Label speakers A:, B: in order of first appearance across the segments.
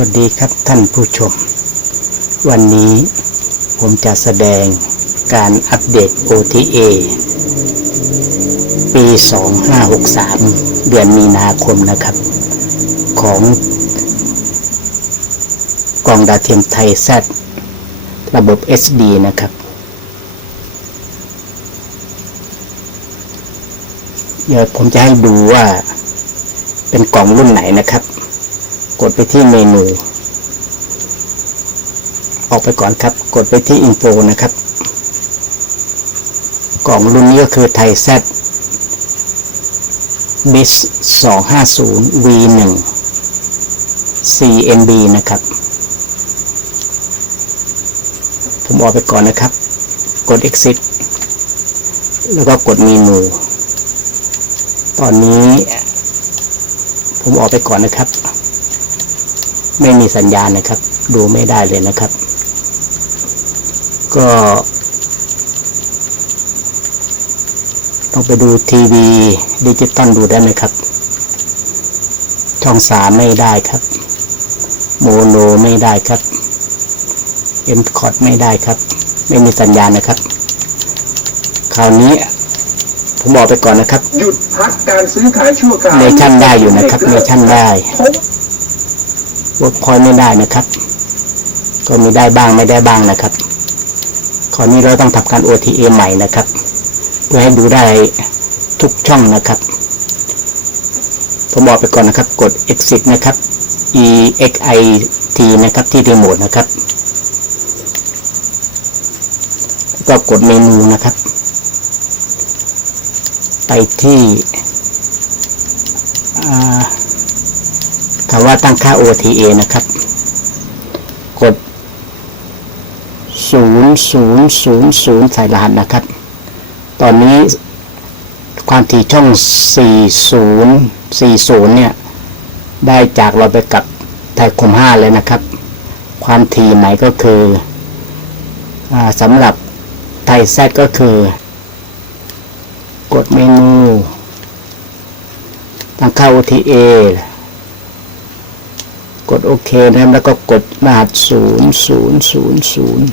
A: วัสดีครับท่านผู้ชม วันนี้ผมจะแสดงการอัปเดต OTA ปี 2563 เดือนมีนาคมนะครับ ของกองดาวเทียมไทยแซดระบบ SD นะครับ เดี๋ยวผมจะให้ดูว่าเป็นกล่องรุ่นไหนนะครับ ดไปที่เมนู ออกไปก่อนครับ กดไปที่ Info นะครับ กล่องรุ่นนี้ก็คือไทยแซดบิส250 V1 CNB นะครับ ผมออกไปก่อนนะครับ กด Exit แล้วก็กดเมนู ตอนนี้ ผมออกไปก่อนนะครับ ไม่มีสัญญาณนะครับ ดูไม่ได้เลยนะครับ ก็ ต้องไปดูทีวีดิจิตอลดูได้ไหมครับ ช่องสามไม่ได้ครับ โมโนไม่ได้ครับเอ็มคอดไม่ได้ครับ ไม่มีสัญญาณนะครับ คราวนี้
B: ผมบอกไปก่อนนะครับ หยุดพักการ
A: ซื้อขายชั่วคราวเนชั่นได้อยู่นะครับเนชั่นได้พบ เวิร์กพอยไม่ได้นะครับ ก็มีได้บ้างไม่ได้บ้างนะครับคราวนี้เราต้องทำการ OTA ใหม่นะครับ เพื่อให้ดูได้ทุกช่องนะครับ ผมบอกไปก่อนนะครับ กด exit นะครับ e x i t นะครับที่รีโมทนะครับก็กดเมนูนะครับ ไปที่อ่า คำว่าตั้งค่า OTA นะครับ กด 0000 ใส่รหัสนะครับ ตอนนี้ความถี่ช่อง 40 40 เนี่ย ได้จากเราไปกับไทยคม 5 เลยนะครับ ความถี่ใหม่ก็คืออสำหรับไทยแซก็คือ กดเมนูตั้งค่า OTA กดโอเคนะครับแล้วก็กดรหัสศูนย์ศูนย์ศูนย์ศูนย์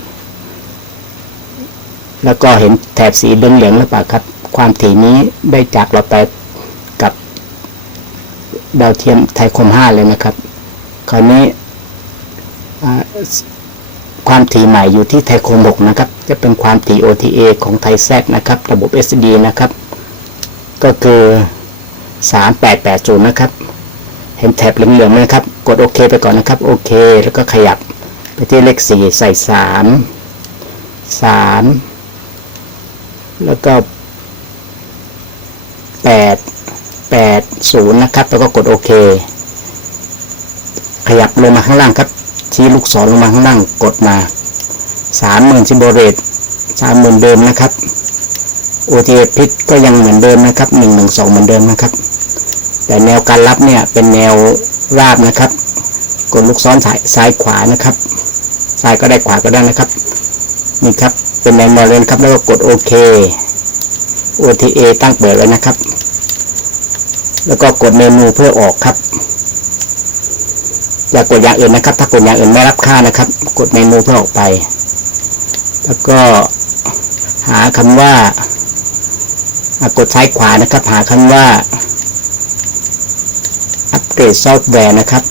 A: แล้วก็เห็นแถบสีเหลืองๆหรือเปล่าครับ ความถี่นี้ได้จากเราไปกับดาวเทียมไทยคม5เลยนะครับ คราวนี้ความถี่ใหม่อยู่ที่ไทยคม6นะครับ จะเป็นความถี่ OTA ของไทยแซนะครับ ระบบ SD นะครับ ก็คือ 3880 นะครับ เห็นแท็บเหลืองๆไหมครับ ดโอเคไปก่อนนะครับ โอเค แล้วก็ขยับไปที่เลขสี่ใส่สามสามแล้วก็แปดแปดศูนย์นะครับ แล้วก็กดโอเค ขยับลงมาข้างล่างครับ ชี้ลูกศรลงมาข้างล่างกดมาสามหมื่นซิมโบเรตสามหมื่นเดิมนะครับ OTA พิษก็ยังเหมือนเดิมนะครับหนึ่งหนึ่งสองเหมือนเดิมนะครับ แต่แนวการรับเนี่ยเป็นแนวราบนะครับ กดลูกซ้อนซ้ายซ้ายขวานะครับซ้ายก็ได้ขวาก็ได้นะครับ นี่ครับ เป็นแนวมาเลนครับ แล้วก็กดโอเค OTA ตั้งเปิดไว้นะครับ แล้วก็กดเมนูเพื่อออกครับ อย่ากกดอย่างอื่นนะครับ ถ้ากดอย่างอื่นไม่รับค่านะครับ กดเมนูเพื่อออกไป แล้วก็หาคำว่ากดซ้ายขวานะครับ หาคำว่าอัปเกรดซอฟต์แวร์นะครับ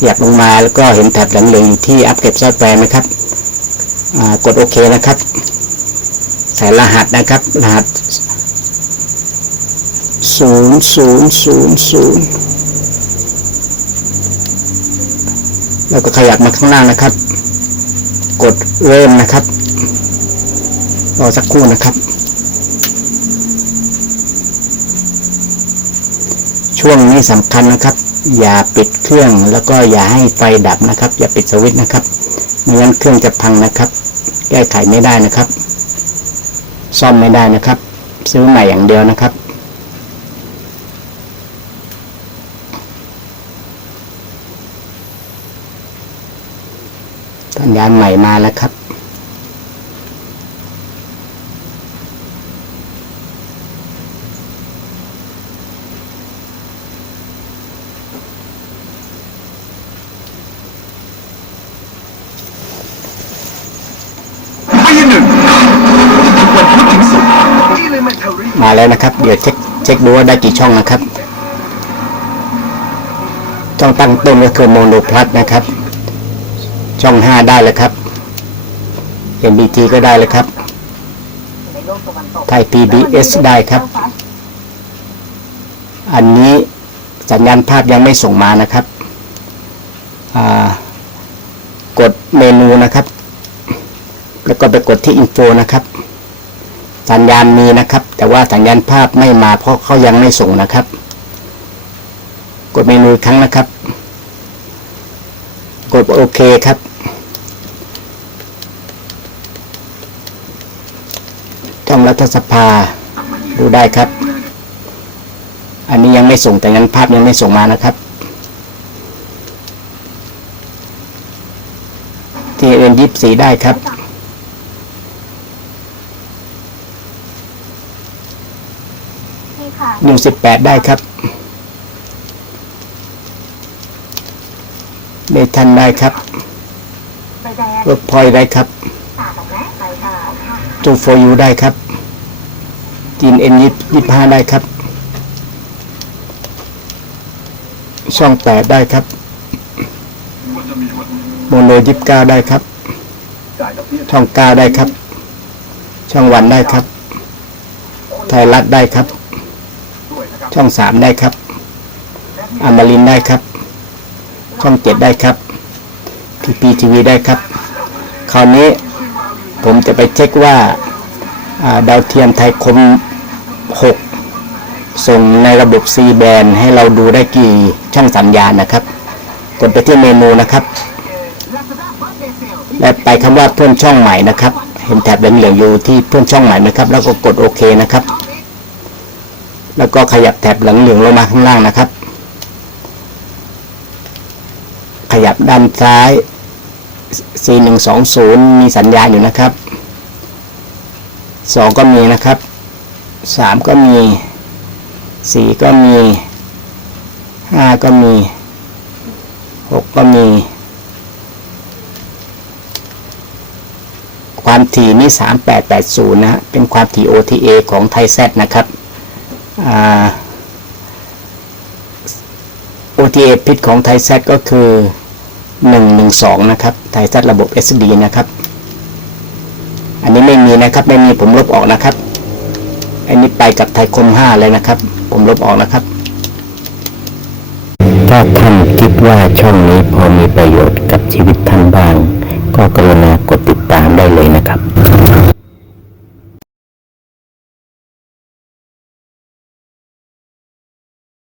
A: ขยับลงมาแล้วก็เห็นแถบเหลืองๆอยู่ที่อัปเกรดซอฟต์แวร์นะครับกดโอเคนะครับ ใส่รหัสนะครับ รหัส0000แล้วก็ขยับมาข้างล่างนะครับ กดเริ่มนะครับรอสักครู่นะครับ ช่วงนี้สำคัญนะครับ อย่าปิดเครื่องแล้วก็อย่าให้ไฟดับนะครับ อย่าปิดสวิตช์นะครับไม่งั้นเครื่องจะพังนะครับ แก้ไขไม่ได้นะครับ ซ่อมไม่ได้นะครับ ซื้อใหม่อย่างเดียวนะครับสัญญาณใหม่มาแล้วครับ มาแล้วนะครับ เดี๋ยวเช็คเช็คดูว่าได้กี่ช่องนะครับ ช่องตั้งต้นก็คือโมโนพลัสนะครับ ช่องห้าได้แล้วครับ NBT ก็ได้เลยครับ ไทย PBS ได้ครับ อันนี้สัญญาณภาพยังไม่ส่งมานะครับ กดเมนูนะครับ แล้วก็ไปกดที่ Info นะครับ สัญญาณมีนะครับ แต่ว่าสัญญาณภาพไม่มาเพราะเขายังไม่ส่งนะครับ กดเมนูครั้งนะครับ กดโอเคครับช่องรัฐสภาดูได้ครับ อันนี้ยังไม่ส่งแต่ยังภาพยังไม่ส่งมานะครับ ที่เอ็นยิบสีได้ครับ ค่ะนิวสิบแปดได้ครับเมทันได้ครับใบแดงเวิร์กพอยได้ครับต่างกันไหมใบขาวค่ะทูโฟยูได้ครับจีนเอ็นยิบยิบห้าได้ครับ ช่องแปดได้ครับโมโนยิบเก้าได้ครับ ช่องเก้าได้ครับ ช่องวันได้ครับ ไทยรัฐได้ครับ ช่องสามได้ครับอมรินได้ครับ ช่องเจ็ดได้ครับพีพีทีวีได้ครับ คราวนี้ผมจะไปเช็คว่าาดาวเทียมไทยคม 6 ส่งในระบบ C band ให้เราดูได้กี่ช่องสัญญาณนะครับ กดไปที่เมนูนะครับ และไปคำว่าเพื่อนช่องใหม่นะครับ เห็นแถบเหลืองๆอยู่ที่เพื่อนช่องใหม่นะครับ แล้วก็กดโอเคนะครับ แล้วก็ขยับแถบเหลืองลงมาข้างล่างนะครับ ขยับด้านซ้าย 4120 มีสัญญาณอยู่นะครับ 2 ก็มีนะครับ 3 ก็มี 4 ก็มี 5 ก็มี 6 ก็มี ความถี่นี่ 3880 นะฮะเป็นความถี่ OTA ของไทยแซนะครับ OTA พิษของไทยแซก็คือ 112 นะครับ ไทยแซระบบ SD นะครับ อันนี้ไม่มีนะครับ ไม่มีผมลบออกนะครับ อันนี้ไปกับไทยคม 5 เลยนะครับ ผมลบออกนะครับ ถ้าท่านคิดว่าช่องนี้พอมีประโยชน์กับชีวิตท่านบ้าง ก็กรุณากดติดตามได้เลยนะครับ